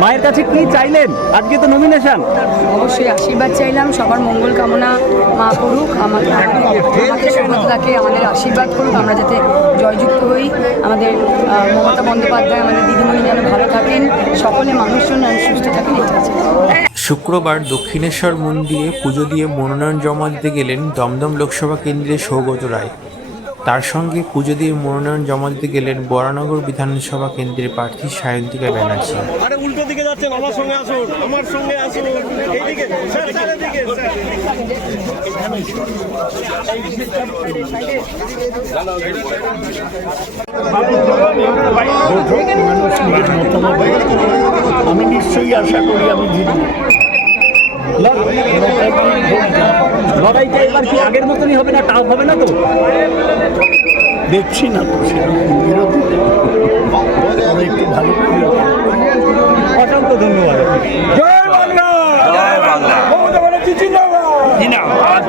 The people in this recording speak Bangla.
মায়ের কাছে কি চাইলেন? আজকে তো নমিনেশন অবশ্যই আশীর্বাদ চাইলাম সবার মঙ্গল কামনা মা করুক আমাদের আমাকে সুভদ্রাকে আমাদের আশীর্বাদ করুক আমরা যাতে জয়যুক্ত হই। আমাদের মমতা বন্দ্যোপাধ্যায় আমাদের দিদিমণি যেন ভালো থাকেন সকলে মানুষজন যেন সুস্থ থাকেন এটা শুক্রবার দক্ষিণেশ্বর মন্দিরে পুজো দিয়ে মনোনয়ন জমা দিতে গেলেন দমদম লোকসভা কেন্দ্রের সৌগত রায়। তার সঙ্গে পুজো দিয়ে মনোনয়ন জমা দিতে গেলেন বরানগর বিধানসভা কেন্দ্রের প্রার্থী সায়ন্তিকা ব্যানার্জি। আরে উল্টো দিকে যাচ্ছেন আমার সঙ্গে আসুন আমার সঙ্গে আসুন। এইদিকে স্যার স্যার এদিকে আমি নিশ্চয়ই আশা করি আমি জিতব। লড়াইটা এবার কি আগের মতনই হবে না? টাফ হবে না তো? দেখছি না তো সেরকম একটু ভালো অসংখ্য ধন্যবাদ। জয় বাংলা! জয় বাংলা! জিন্দাবাদ।